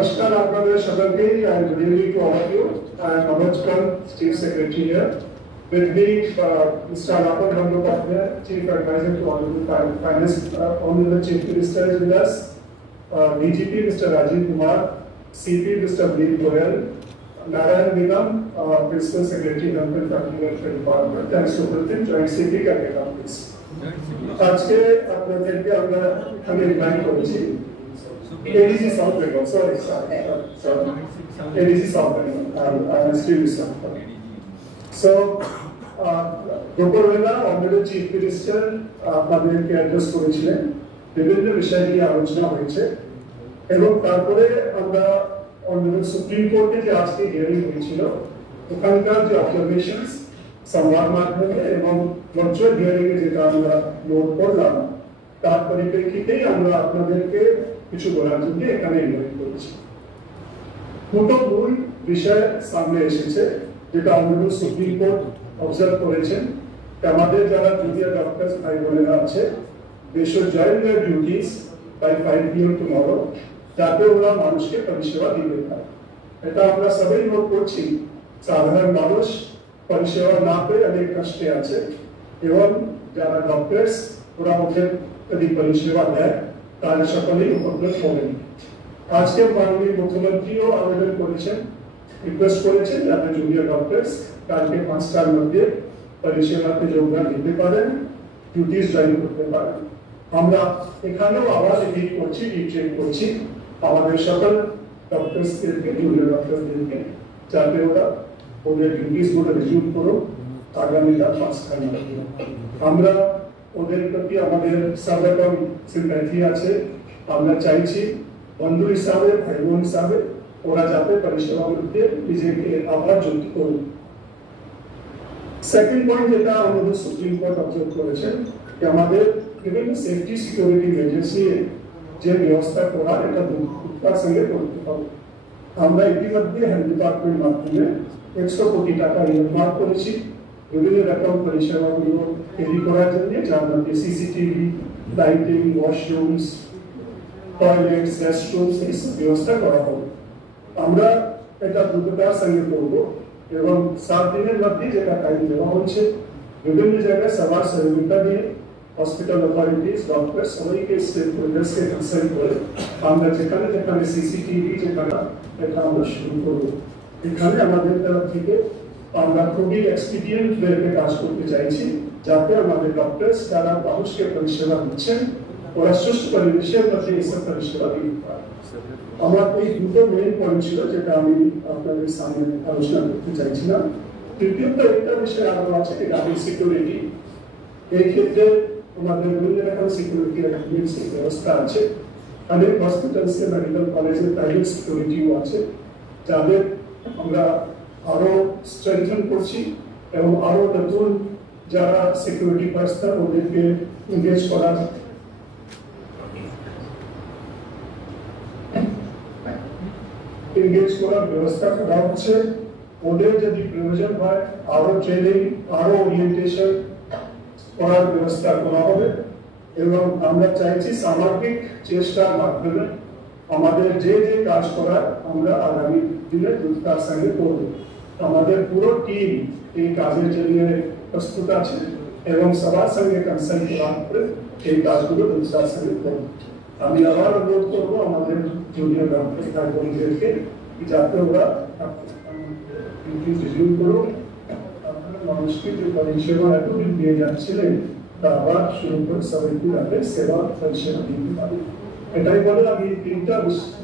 Namaskar, Abhinav Shabalki, and good evening to all of you. I am Manoj Kant, Chief Secretary here. With me, Mr. Alapan Bandyopadhyay, Chief Advisor to Honorable Finance, Honorable Chief Minister is with us. DGP, Mr. Rajiv Kumar, CP, Mr. Veer Goyal, Narayan Nigam, Principal Secretary, Government Family Welfare Department, and Supratim, Joint CP, Calcutta Office. आज के अपने के अंदर हमें remind करेंगे ADC South Bengal, sorry, ADC South Bengal, I'm still South. So, दोपहर Honorable Chief Minister अपने के एड्रेस करेंगे विभिन्न विषय की आलोचना होइछे एवं तारपरे আমরা Honorable Supreme Court के आज के हियरिंग होइछिलो ওখানকার যে অবজারভেশনস সংবাদ মাধ্যমে এবং ভার্চুয়াল হিয়ারিং এ যেটা আমরা নোট করলাম তার পরিপ্রেক্ষিতেই আমরা আপনাদেরকে কিছু বলার জন্য এখানে ইনভাইট করেছি দুটো মূল বিষয় সামনে এসেছে যেটা অনারেবল সুপ্রিম কোর্ট অবজার্ভ করেছেন আমাদের যারা জুনিয়র ডক্টরস ভাই বোনেরা আছে they should join their duties by 5 p.m. tomorrow যাতে ওরা মানুষকে পরিষেবা দিতে পারে এটা আমরা সবাই নোট করছি সাধারণ মানুষ পরিষেবা না পেয়ে অনেক কষ্টে আছে এবং যারা ডক্টরস ওরা ওদের যদি পরিষেবা দেয় তাহলে সকলেই উপকৃত হবেন আজকে মাননীয় মুখ্যমন্ত্রীও আবেদন করেছেন রিকোয়েস্ট করেছেন যাতে জুনিয়র ডক্টরস কালকে 5টার মধ্যে পরিষেবাতে যোগদান দিতে পারেন ডিউটিস জয়েন করতে পারেন আমরা এখানেও আবার রিপিট করছি রিচেক করছি আমাদের সকল ডক্টরসদেরকে জুনিয়র ডক্টরসদেরকে যাতে ওরা ওদের ডিউটিস গুলো রিজিউম করো আগামীকাল 5টার মধ্যে আমরা ওদের প্রতি আমাদের সর্বরকম সিম্প্যাথি আছে আমরা চাইছি বন্ধু হিসাবে ভাই বোন হিসাবে ওরা যাতে পরিষেবার মধ্যে নিজেকে আবার যুক্ত করুন সেকেন্ড পয়েন্ট যেটা আমাদের সুপ্রিম কোর্ট অবজার্ভ করেছেন যে আমাদের বিভিন্ন সেফটি সিকিউরিটি এজেন্সি যে ব্যবস্থা করা এটা দ্রুততার সঙ্গে করতে হবে আমরা ইতিমধ্যে হেলথ ডিপার্টমেন্ট মাধ্যমে 100 কোটি টাকা নির্মাণ করেছি বিভিন্ন রকম পরিষেবাগুলো তৈরি করার জন্য যার মধ্যে সিসিটিভি লাইটিং ওয়াশরুমস টয়লেটস রেস্টরুমস এই সব ব্যবস্থা করা হবে আমরা এটা দ্রুততার সঙ্গে করব এবং 7 দিনের মধ্যে যেটা টাইম দেওয়া হচ্ছে বিভিন্ন জায়গায় সবার সহযোগিতা দিয়ে হসপিটাল অথরিটিস ডক্টর সবাইকে স্টেট হোল্ডার্সকে কনসাল্ট করে আমরা যেখানে যেখানে সিসিটিভি যেখানে এটা আমরা শুরু করব এখানে আমাদের তরফ থেকে আমরা খুবই এক্সপিডিয়েন্ট ওয়েতে কাজ করতে চাইছি যাতে আমাদের ডক্টরস যারা মানুষকে পরিষেবা দিচ্ছেন ওরা সুস্থ পরিবেশের মধ্যে এসব পরিষেবা দিতে পারে আমার এই দুটো মেইন পয়েন্ট ছিল যেটা আমি আপনাদের সামনে আলোচনা করতে চাইছিলাম তৃতীয়ত একটা বিষয় আরো আছে গাড়ি সিকিউরিটি এই ক্ষেত্রে আমাদের বিভিন্ন রকম সিকিউরিটি অ্যারেঞ্জমেন্টস ব্যবস্থা আছে অনেক হসপিটালসে মেডিকেল কলেজে প্রাইভেট সিকিউরিটিও আছে যাদের আমরা আরো স্ট্রেংথেন করছি এবং আরো নতুন যারা সিকিউরিটি পার্সন ওদেরকে এনগেজ করার ব্যবস্থা করা হচ্ছে ওদের যদি প্রয়োজন হয় আরো ট্রেনিং আরো ওরিয়েন্টেশন করার ব্যবস্থা করা হবে এবং আমরা চাইছি সামাজিক চেষ্টার মাধ্যমে আমাদের যে যে কাজ করার আমরা আগামী দিনে দ্রুততার সঙ্গে করব আমাদের পুরো টিম এই কাজের জন্য প্রস্তুত আছে এবং সবার সঙ্গে কনসাল্ট করার পরে এই কাজগুলো দ্রুততার সঙ্গে করব আমি আবার অনুরোধ করবো আমাদের জুনিয়র ডক্টর ভাই বোনদেরকে যাতে ওরা রিভিউ করুন আপনারা মানুষকে যে পরিষেবা এতদিন দিয়ে যাচ্ছিলেন তা আবার শুরু করে সবাইকে যাতে সেবা পরিষেবা দিতে পারে এটাই বলে আমি তিনটা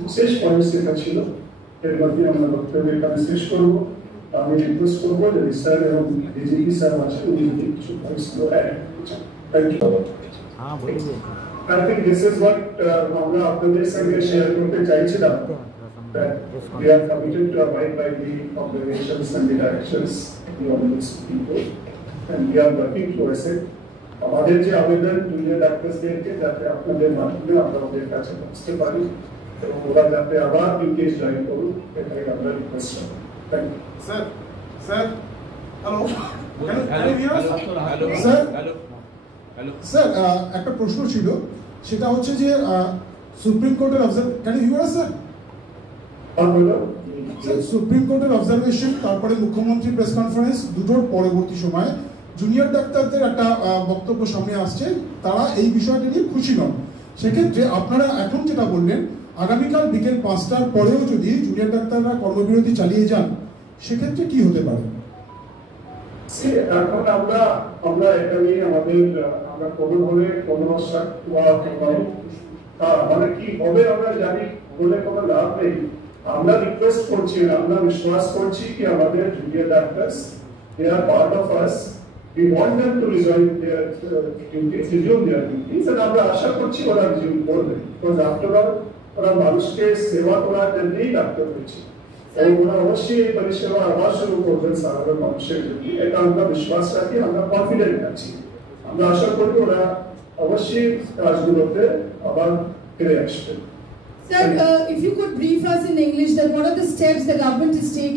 বিশেষ পয়েন্ট সেটা ছিল এর মধ্যে আমরা বক্তব্য এখানে শেষ করবো আমি রিকোয়েস্ট করবো যে স্যার এবং ডিজিপি স্যার আছে উনি যদি কিছু পয়েন্টসগুলো অ্যাড করছেন thank you I think this is what আমরা আপনাদের সঙ্গে শেয়ার করতে চাইছিলাম that we are committed to abide by the obligations and the directions of the Supreme Court and we are working towards it আমাদের যে আবেদন junior ডাক্তারদেরকে যাতে আপনাদের মাধ্যমে আমরা ওদের কাছে পৌঁছতে পারি এবং ওরা যাতে আবার ইউকেএস জয়েন করুক এটাই আমরা রিকোয়েস্ট করি। Thank you. Sir hello sir একটা প্রশ্ন ছিল, সেটা হচ্ছে যে সুপ্রিম কোর্টের স্যার সুপ্রিম কোর্টের অবজারভেশন, তারপরে মুখ্যমন্ত্রী প্রেস কনফারেন্স দুটোর পরবর্তী সময়ে জুনিয়র ডাক্তারদের একটা বক্তব্য সামনে আসছে, তারা এই বিষয়টা নিয়ে খুশি নন। সেক্ষেত্রে আপনারা এখন যেটা বললেন, আগামীকাল বিকেল 5টার পরেও যদি জুনিয়র ডাক্তাররা কর্মবিরতি চালিয়ে যান, সেক্ষেত্রে কি হতে পারে? এখন আমরা এটা নিয়ে আমরা কোনোভাবে কোনো মানে কি হবে আমরা জানি বলে কোনো লাভ নেই। আমরা রিকোয়েস্ট করছি, আমরা বিশ্বাস করছি কি আমাদের junior doctors they are part of us, we want them to resume their duties and আমরা আশা করছি ওরা রিজিউম করবে, because after all ওরা মানুষকে সেবা করার জন্যই ডাক্তার হয়েছে এবং ওরা অবশ্যই এই পরিষেবা আবার শুরু করবেন সাধারণ মানুষের জন্য। এটা আমরা বিশ্বাস রাখি, আমরা কনফিডেন্ট আছি, আমরা আশা করি ওরা অবশ্যই কাজগুলোতে আবার ফিরে আসবে। Sir, if you could brief us in English that what are the steps the government is taking